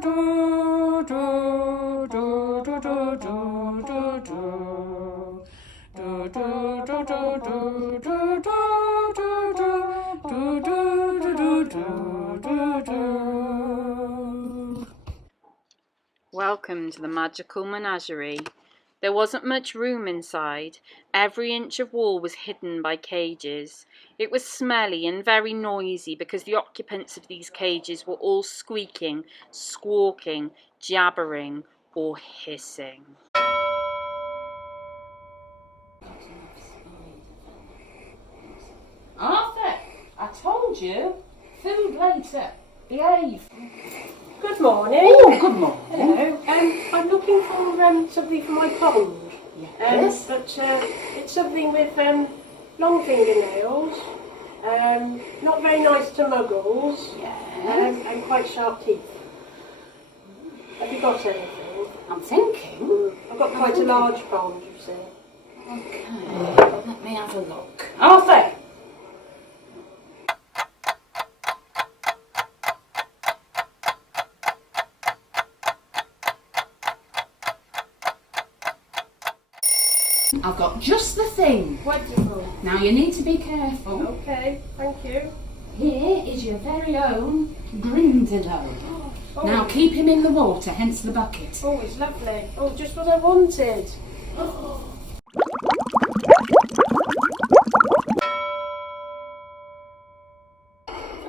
Welcome to the magical menagerie. There wasn't much room inside. Every inch of wall was hidden by cages. It was smelly and very noisy because the occupants of these cages were all squeaking, squawking, jabbering, or hissing. Arthur, I told you, food later. Behave. Good morning. Oh, good morning. Hello. I'm looking for something for my pond. Yes. But it's something with long fingernails, not very nice to muggles, and quite sharp teeth. Have you got anything? I'm thinking. I've got quite a large pond, you see. Okay, let me have a look. Arthur! I've got just the thing. Wonderful. Now you need to be careful. Okay, thank you. Here is your very own Grindelow. Oh. Now keep him in the water, hence the bucket. Oh, it's lovely. Oh, just what I wanted.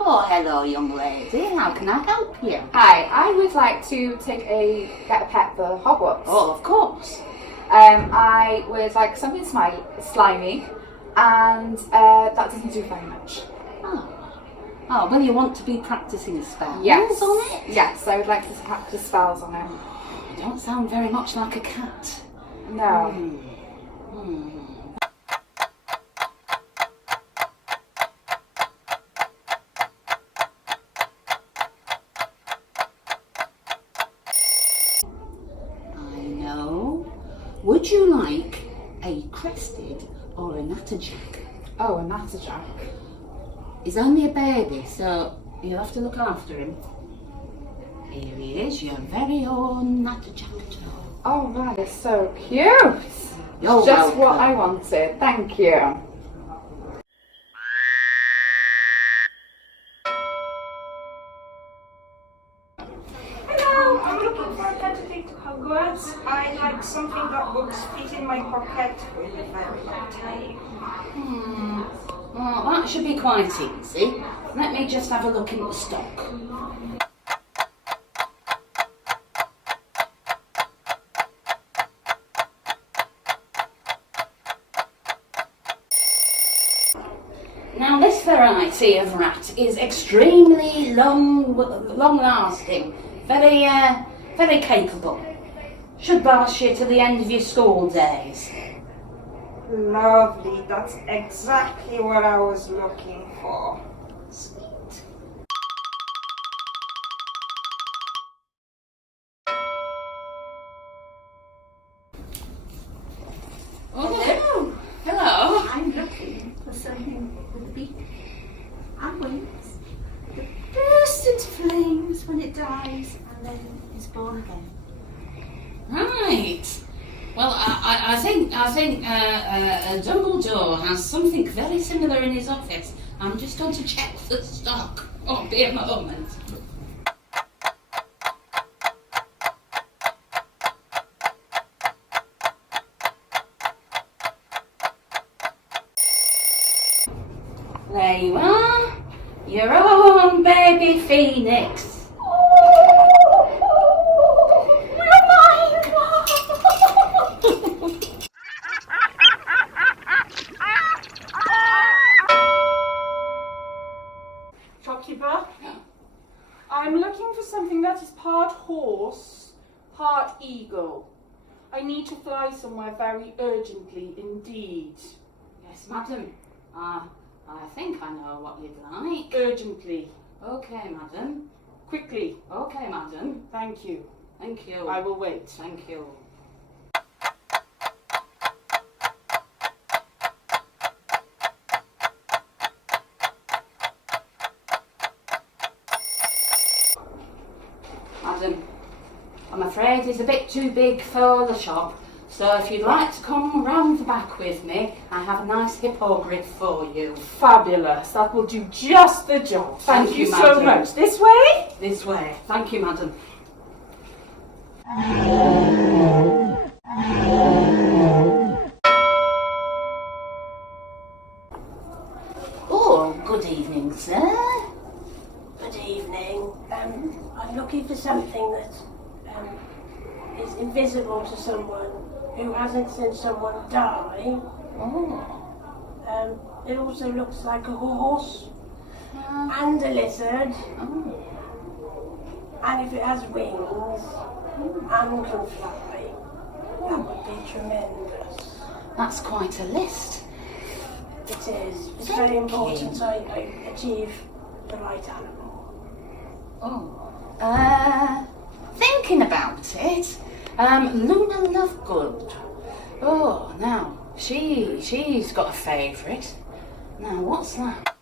Oh, hello, young lady. How can I help you? Hi, I would like to get a pet for Hogwarts. Oh, of course. I would like something slimy, and that doesn't do very much. Oh, well, you want to be practising spells Yes. on it? Yes, I would like to practice spells on him. You don't sound very much like a cat. No. I know. Would you like a crested or a natterjack? Oh, a natterjack. He's only a baby, so you'll have to look after him. Here he is, your very own natterjack dog. Oh, that is so cute. You're Just what welcome. I wanted. Thank you. Hello, I'm looking for a pet to take to Hogwarts. I like something that books fit in my pocket with a very long tail. Well, that should be quite easy. Let me just have a look in the stock. Now, this variety of rat is extremely long-lasting, very capable. Should last you to the end of your school days. Lovely, that's exactly what I was looking for. Sweet. Oh, hello. I'm looking for something with a beak and wings that bursts into flames when it dies and then is born again. Right. Well, I think Dumbledore has something very similar in his office. I'm just going to check the stock. Oh, be a moment. There you are. Your own baby phoenix. Shopkeeper, I'm looking for something that is part horse, part eagle. I need to fly somewhere very urgently indeed. Yes, madam. I think I know what you'd like. Urgently. Okay, madam. Quickly. Okay, madam. Thank you. Thank you. I will wait. Thank you. Madam, afraid is a bit too big for the shop. So if you'd like to come round the back with me, I have a nice hippogriff for you. Fabulous. That will do just the job. Thank you so madam. much. This way? This way. Thank you, madam. Oh, good evening, sir. Good evening. I'm looking for something that is invisible to someone who hasn't seen someone die. Oh. It also looks like a horse and a lizard. Oh. And if it has wings and can fly, that would be tremendous. That's quite a list. It is. It's Thank very you. important I achieve the right animal. Oh. Thinking about it, Luna Lovegood. Oh, now, she's got a favourite. Now, what's that?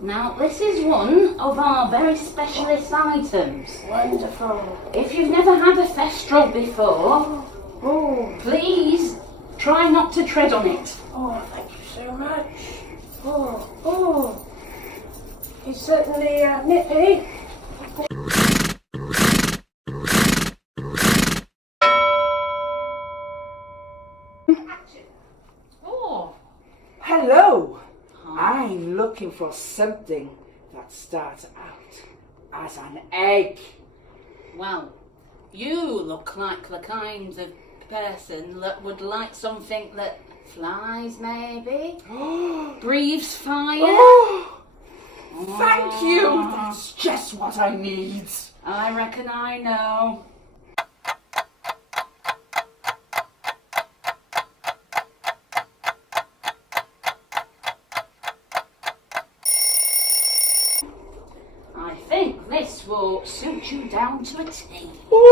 Now, this is one of our very specialist items. Wonderful. If you've never had a Festrel before, please try not to tread on it. Oh, thank you so much. Oh. It's certainly nippy. Oh. Hello. I'm looking for something that starts out as an egg. Well, you look like the kind of person that would like something that flies, maybe? Breathes fire? Oh, thank you. That's just what I need. I reckon I know. I think this will suit you down to a T. Ooh.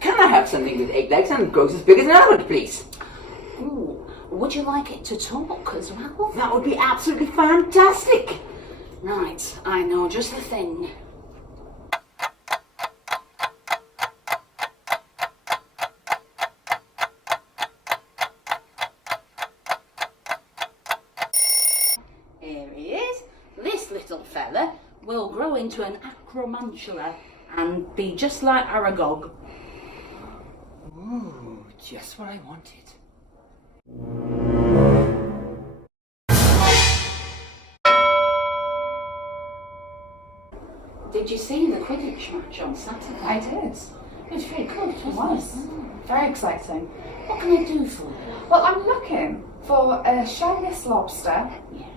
Can I have something with 8 legs and grows as big as an elephant, please? Ooh, would you like it to talk as well? That would be absolutely fantastic. Right, I know just the thing. Here he is. This little fella will grow into an acromantula and be just like Aragog. Ooh, just what I wanted. Did you see the Quidditch match on Saturday? I did. It was very good, It wasn't was. it? Very exciting. What can I do for you? Well, I'm looking for a shellless lobster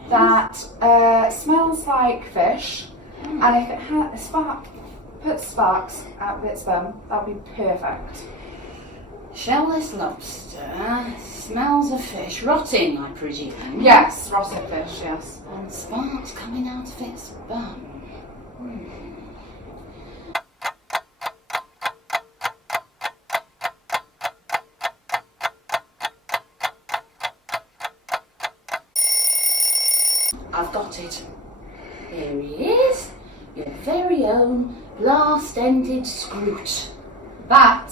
Yes. that smells like fish, and if it puts sparks out of its bum, that would be perfect. Shellless lobster, smells of fish, rotting, I presume. Yes, rotten fish, yes. And sparks coming out of its bum. I've got it. Here he is, your very own blast-ended scroot. That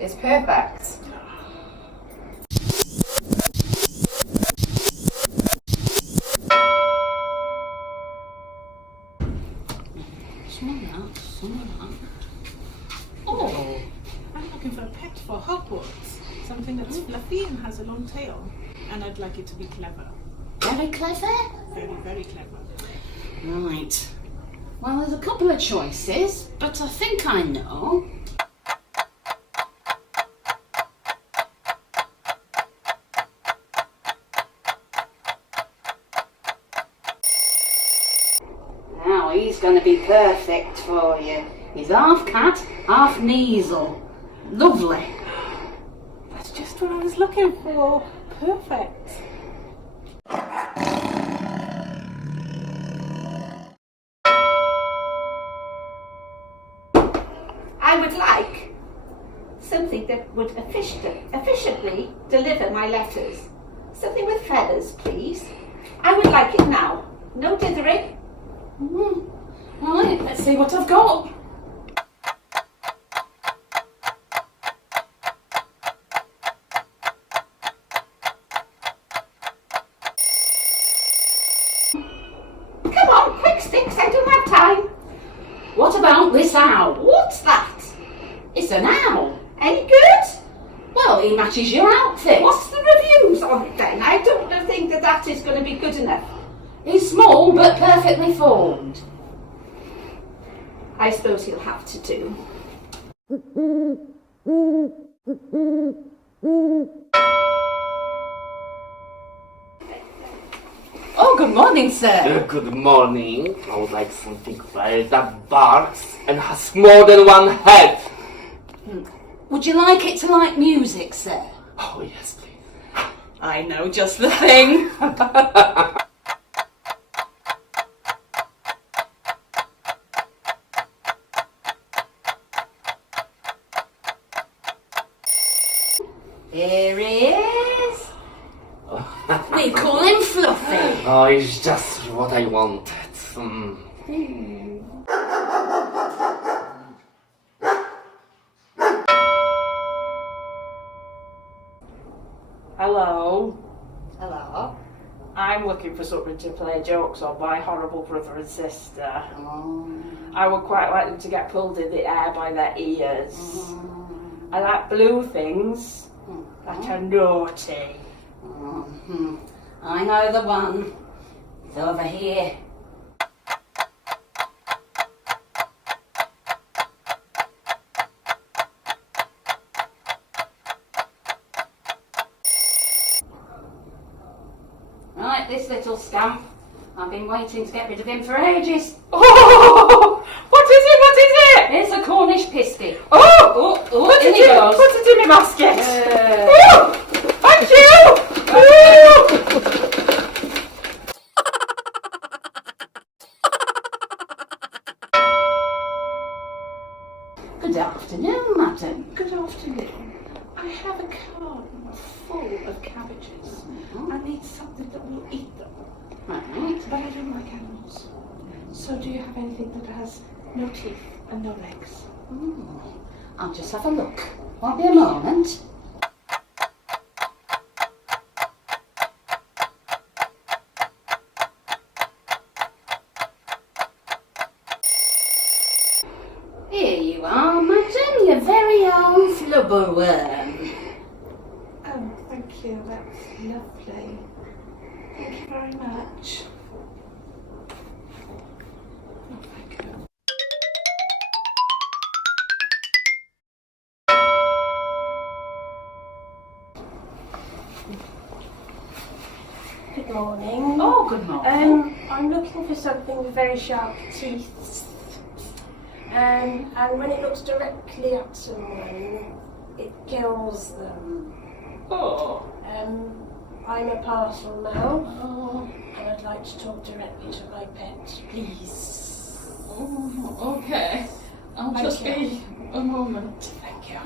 is perfect. Smell that. Oh, I'm looking for a pet for Hogwarts. Something that's fluffy and has a long tail. And I'd like it to be clever. very clever. Very, very clever. Right. Well, there's a couple of choices, but I think I know. Now he's going to be perfect for you. He's half cat, half Kneasel. Lovely. That's just what I was looking for. Perfect. something that would efficiently deliver my letters. Something with feathers, please. I would like it now. No dithering. Right, let's see what I've got. Come on, quick sticks, I don't have time. What about this owl? What's that? It's an owl. Any good? Well, he matches your outfit. What's the reviews on it then? I don't think that is going to be good enough. He's small but perfectly formed. I suppose he'll have to do. Oh, good morning, sir. Good morning. I would like something that barks and has more than one head. Would you like it to like music, sir? Oh, yes, please. I know just the thing. Here he is. We call him Fluffy. Oh, it's just what I wanted. Hello. Hello. I'm looking for something to play jokes on my horrible brother and sister. Oh. I would quite like them to get pulled in the air by their ears. I like blue things that are naughty. I know the one. He's over here. Right, this little scamp. I've been waiting to get rid of him for ages. Oh! What is it? What is it? Here's a Cornish pisty. Oh! Put in it he goes. Put it in my basket. Oh, Thank you! Good afternoon, madam. Good afternoon. I have a garden full of cabbages. I need something that will eat them. Right. But I don't like animals. So do you have anything that has no teeth and no legs? I'll just have a look. Won't be a moment. Here you are, madam, your very own flubberworm. Oh, thank you. That's lovely. Thank you very much. Oh, thank you. Good morning. Oh, good morning. I'm looking for something with very sharp teeth. And when it looks directly at someone, it kills them. Oh. I'm a parcel now, and I'd like to talk directly to my pet, please. Oh, okay. I'll just be a moment. Thank you.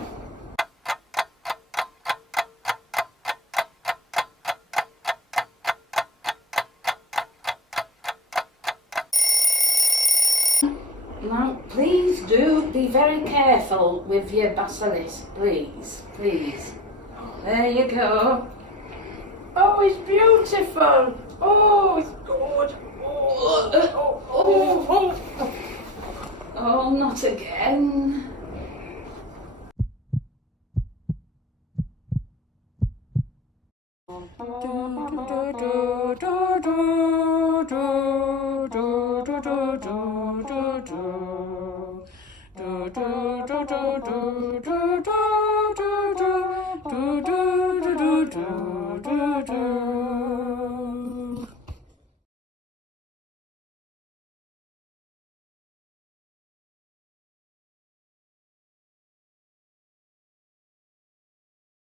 Now, please do be very careful with your basilisk, please, please. There you go. Oh, it's beautiful. Oh, it's good. Oh, not again.